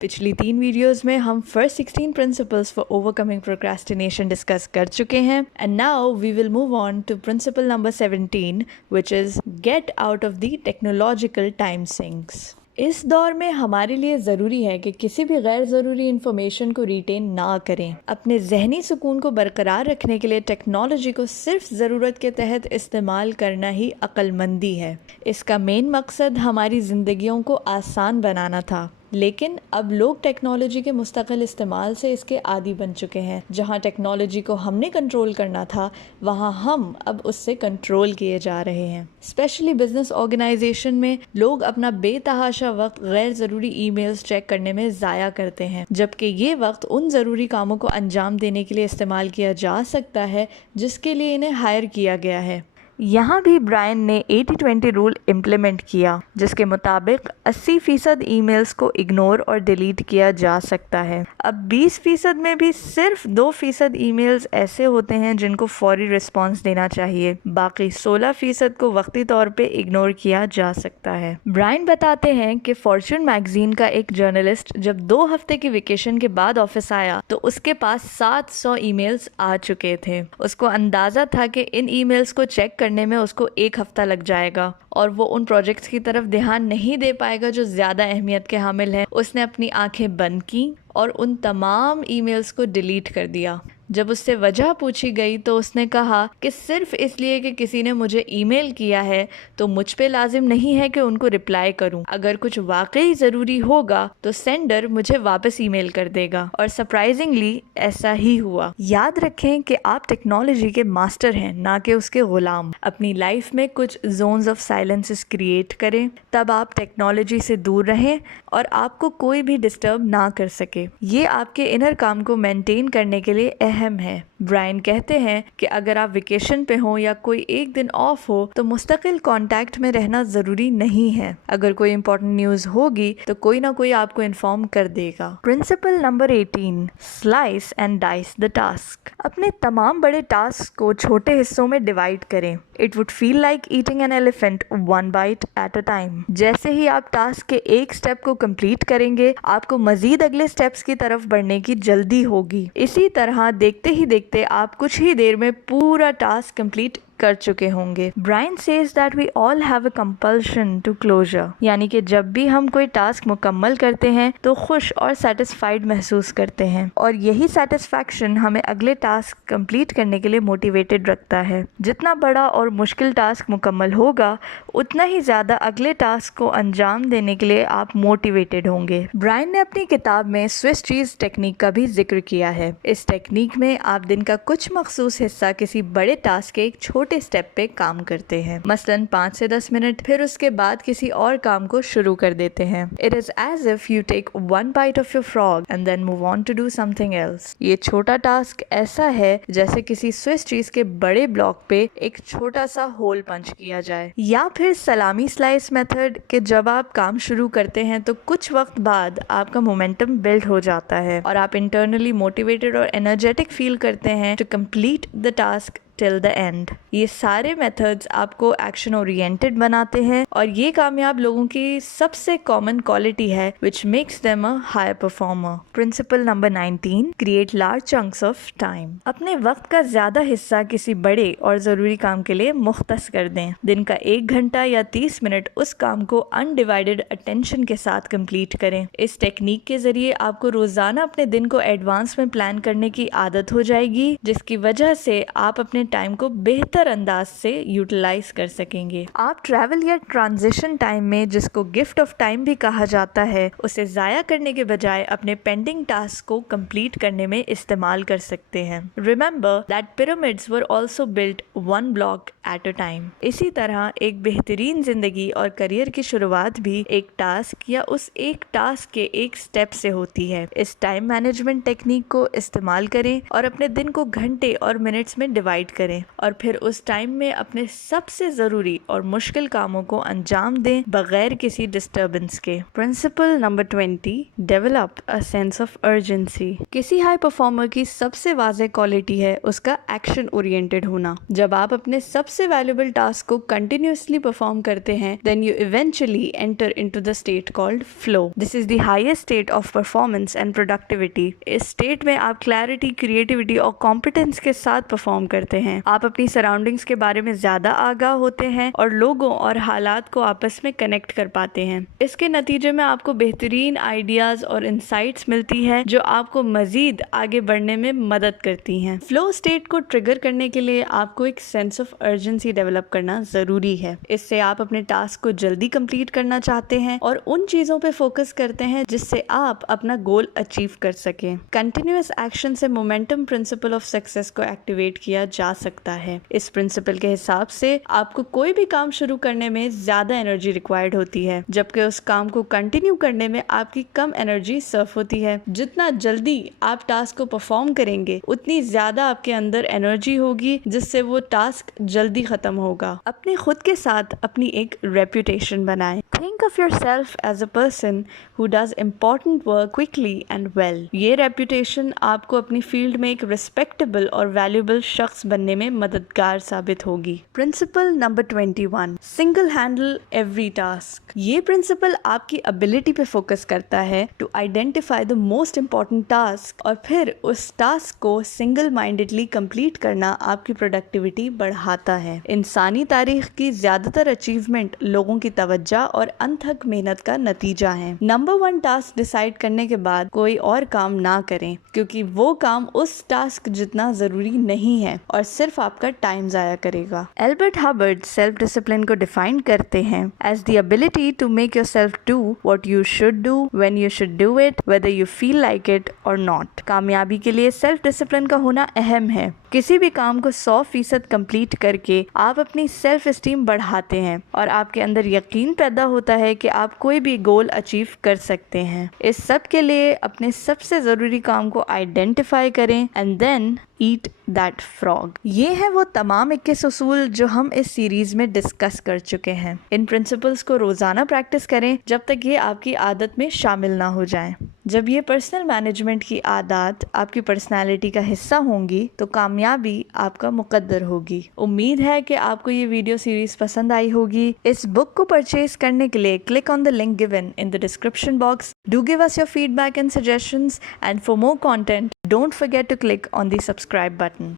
पिछली 3 वीडियोस में हम first 16 principles for overcoming procrastination discuss कर चुके हैं and now we will move on to principle number 17 which is get out of the technological time sinks. इस दौर में हमारे लिए ज़रूरी है कि किसी भी गैर ज़रूरी इन्फॉर्मेशन को रिटेन ना करें। अपने जहनी सुकून को बरकरार रखने के लिए टेक्नोलॉजी को सिर्फ ज़रूरत के तहत इस्तेमाल करना ही अक्लमंदी है। इसका मेन मकसद हमारी ज़िंदगियों को आसान बनाना था, लेकिन अब लोग टेक्नोलॉजी के मुस्तकिल इस्तेमाल से इसके आदी बन चुके हैं। जहां टेक्नोलॉजी को हमने कंट्रोल करना था, वहां हम अब उससे कंट्रोल किए जा रहे हैं। स्पेशली बिजनेस ऑर्गेनाइजेशन में लोग अपना बेतहाशा वक्त गैर ज़रूरी ईमेल्स चेक करने में ज़ाया करते हैं, जबकि ये वक्त उन ज़रूरी कामों को अंजाम देने के लिए इस्तेमाल किया जा सकता है जिसके लिए इन्हें हायर किया गया है। यहाँ भी ब्रायन ने 80-20 रूल इम्प्लीमेंट किया, जिसके मुताबिक 80% ईमेल्स को इग्नोर और डिलीट किया जा सकता है। अब 20% में भी सिर्फ 2% ईमेल्स ऐसे होते हैं जिनको फौरी रिस्पांस देना चाहिए। बाकी 16% को वक्ती तौर पे इग्नोर किया जा सकता है। ब्रायन बताते हैं कि फॉर्च्यून मैगजीन का एक जर्नलिस्ट जब 2 हफ्ते की वेकेशन के बाद ऑफिस आया तो उसके पास 700 ईमेल्स आ चुके थे। उसको अंदाजा था कि इन ईमेल्स को चेक करने में उसको 1 हफ्ता लग जाएगा और वो उन प्रोजेक्ट्स की तरफ ध्यान नहीं दे पाएगा जो ज़्यादा अहमियत के हामिल हैं। उसने अपनी आंखें बंद की और उन तमाम ईमेल्स को डिलीट कर दिया। जब उससे वजह पूछी गई तो उसने कहा कि सिर्फ इसलिए कि किसी ने मुझे ईमेल किया है तो मुझ पे लाजिम नहीं है कि उनको रिप्लाई करूं। अगर कुछ वाकई ज़रूरी होगा तो सेंडर मुझे वापस ईमेल कर देगा, और सरप्राइजिंगली ऐसा ही हुआ। याद रखें कि आप टेक्नोलॉजी के मास्टर हैं, ना कि उसके गुलाम। अपनी लाइफ में कुछ जोन्स ऑफ साइलेंसेस क्रिएट करें, तब आप टेक्नोलॉजी से दूर रहें और आपको कोई भी डिस्टर्ब ना कर सके। ये आपके इनर काम को मेंटेन करने के लिए अहम है। ब्रायन कहते हैं कि अगर आप वेकेशन पे हो या कोई एक दिन ऑफ हो तो मुस्तकिल कांटेक्ट में रहना ज़रूरी नहीं है। अगर कोई इंपॉर्टेंट न्यूज़ होगी तो कोई ना कोई आपको इन्फॉर्म कर देगा। Principle number 18, slice and dice the task. अपने तमाम बड़े टास्क को छोटे हिस्सों में डिवाइड करें। It would feel like eating an elephant 1 bite at a time. जैसे ही आप टास्क के एक स्टेप को कंप्लीट करेंगे, आपको मजीद अगले स्टेप्स की तरफ बढ़ने की जल्दी होगी। इसी तरह देखते ही देखते आप कुछ ही देर में पूरा टास्क कंप्लीट कर चुके होंगे। Brian says that we all have a compulsion to closure, यानी कि जब भी हम कोई टास्क मुकम्मल करते हैं तो खुश और सेटिस्फाइड महसूस करते हैं, और यही सेटिस्फैक्शन हमें अगले टास्क कंप्लीट करने के लिए मोटिवेटेड रखता है। जितना बड़ा और मुश्किल टास्क मुकम्मल होगा, उतना ही ज़्यादा अगले टास्क को अंजाम देने के लिए आप मोटिवेटेड होंगे। ब्रायन ने अपनी किताब में स्विस चीज़ टेक्निक का भी जिक्र किया है। इस टेक्निक में आप दिन का कुछ मखसूस हिस्सा किसी बड़े टास्क के एक छोटे स्टेप पे काम करते हैं, मसलन 5 से 10 मिनट, फिर उसके बाद किसी और काम को शुरू कर देते हैं। It is as if you take 1 bite of your frog and then move on to do something else. ये छोटा टास्क ऐसा है जैसे किसी स्विस चीज के बड़े ब्लॉक पे एक छोटा सा होल पंच किया जाए। या फिर सलामी स्लाइस मेथड के जब आप काम शुरू करते हैं तो कुछ वक्त बाद आपका मोमेंटम बिल्ड हो जाता है और आप इंटरनली मोटिवेटेड और एनर्जेटिक फील करते हैं to complete the task till the end. ये सारे मेथड्स आपको एक्शन ओरिएंटेड बनाते हैं और ये कामयाब लोगों की सबसे कॉमन क्वालिटी है which makes them a high performer. Principle number 19, create large chunks of time. अपने वक्त का ज्यादा हिस्सा किसी बड़े और जरूरी काम के लिए मुख्तस कर दें। दिन का 1 घंटा या 30 मिनट उस काम को अनडिवाइडेड अटेंशन के साथ कंप्लीट करें। इस टेक्निक के जरिए आपको रोजाना अपने दिन को एडवांस में प्लान करने की आदत हो जाएगी, जिसकी वजह से आप अपने टाइम को बेहतर अंदाज से यूटिलाइज कर सकेंगे। आप ट्रैवल या ट्रांजिशन टाइम में, जिसको गिफ्ट ऑफ टाइम भी कहा जाता है, उसे जाया करने के बजाय अपने पेंडिंग टास्क को कंप्लीट करने में इस्तेमाल कर सकते हैं। Remember that pyramids were also built 1 block eight a time. इसी तरह एक बेहतरीन जिंदगी और करियर की शुरुआत भी एक टास्क या उस एक टास्क के एक स्टेप से होती है। इस टाइम मैनेजमेंट टेक्निक को इस्तेमाल करें और अपने दिन को घंटे और मिनट्स में डिवाइड करें और फिर उस टाइम में अपने सबसे ज़रूरी और मुश्किल कामों को अंजाम दें बगैर किसी डिस्टर्बेंस के। Principle number 20, develop a sense of urgency. किसी हाई परफॉर्मर की सबसे वाज़ेह क्वालिटी है उसका एक्शन ओरिएंटेड होना। जब आप अपने सबसे वैल्यूएबल टास्क को कंटिन्यूअसली परफॉर्म करते हैं, then you eventually enter into the state called flow. This is the highest state of performance and productivity. इस स्टेट में आप क्लैरिटी, क्रिएटिविटी और कॉम्पिटेंस के साथ परफॉर्म करते हैं। आप अपनी सराउंडिंग्स के बारे में ज्यादा आगाह होते हैं और लोगों और हालात को आपस में कनेक्ट कर पाते हैं। इसके नतीजे में आपको बेहतरीन आइडियाज और इंसाइट्स मिलती है जो आपको मजीद आगे बढ़ने में मदद करती हैं। फ्लो स्टेट को ट्रिगर करने के लिए आपको एक सेंस ऑफ अर्जेंसी डेवलप करना जरूरी है। इससे आप अपने टास्क को जल्दी कंप्लीट करना चाहते हैं और उन चीजों पे फोकस करते हैं जिससे आप अपना गोल अचीव कर सकें। कंटिन्यूअस एक्शन से मोमेंटम प्रिंसिपल ऑफ सक्सेस को एक्टिवेट किया जा सकता है। इस प्रिंसिपल के हिसाब से आपको कोई भी काम शुरू करने में ज्यादा एनर्जी रिक्वायर्ड होती है, जबकि उस काम को कंटिन्यू करने में आपकी कम एनर्जी सर्फ होती है। जितना जल्दी आप टास्क को परफॉर्म करेंगे उतनी ज्यादा आपके अंदर एनर्जी होगी जिससे वो टास्क जल्दी खत्म होगा। अपने खुद के साथ अपनी एक रेपुटेशन बनाएं। Think of yourself as a person who does important work quickly and well. ये रेपुटेशन आपको अपनी फील्ड में एक रिस्पेक्टेबल और वैल्यूएबल शख्स बनने में मददगार साबित होगी। Principle number 21, single handle every task. ये प्रिंसिपल आपकी एबिलिटी पे फोकस करता है to identify the most important task और फिर उस टास्क को सिंगल माइंडेडली कंप्लीट करना आपकी प्रोडक्टिविटी बढ़ाता है। इंसानी तारीख की ज्यादातर अचीवमेंट लोगों की तवज्जो और अनथक मेहनत का नतीजा है। नंबर 1 टास्क डिसाइड करने के बाद कोई और काम ना करें, क्योंकि वो काम उस टास्क जितना जरूरी नहीं है और सिर्फ आपका टाइम जाया करेगा। एल्बर्ट हबर्ड सेल्फ डिसिप्लिन को डिफाइन करते हैं as the ability to make yourself do what you should do when you should do it whether you feel like it और नॉट। कामयाबी के लिए सेल्फ डिसिप्लिन का होना अहम है। किसी भी काम को 100% कंप्लीट करके आप अपनी सेल्फ एस्टीम बढ़ाते हैं और आपके अंदर यकीन पैदा होता है कि आप कोई भी गोल अचीव कर सकते हैं। इस सब के लिए अपने सबसे ज़रूरी काम को आइडेंटिफाई करें and then eat that frog. ये है वो तमाम 21 उसूल जो हम इस सीरीज में डिस्कस कर चुके हैं। इन प्रिंसिपल्स को रोज़ाना प्रैक्टिस करें जब तक ये आपकी आदत में शामिल ना हो जाएं। जब ये पर्सनल मैनेजमेंट की आदत आपकी पर्सनालिटी का हिस्सा होंगी तो कामयाबी आपका मुकद्दर होगी। उम्मीद है कि आपको ये वीडियो सीरीज पसंद आई होगी। इस बुक को परचेज करने के लिए click on the link given in the description box. Do give us your feedback and suggestions, and for more content don't forget to click on the subscribe button.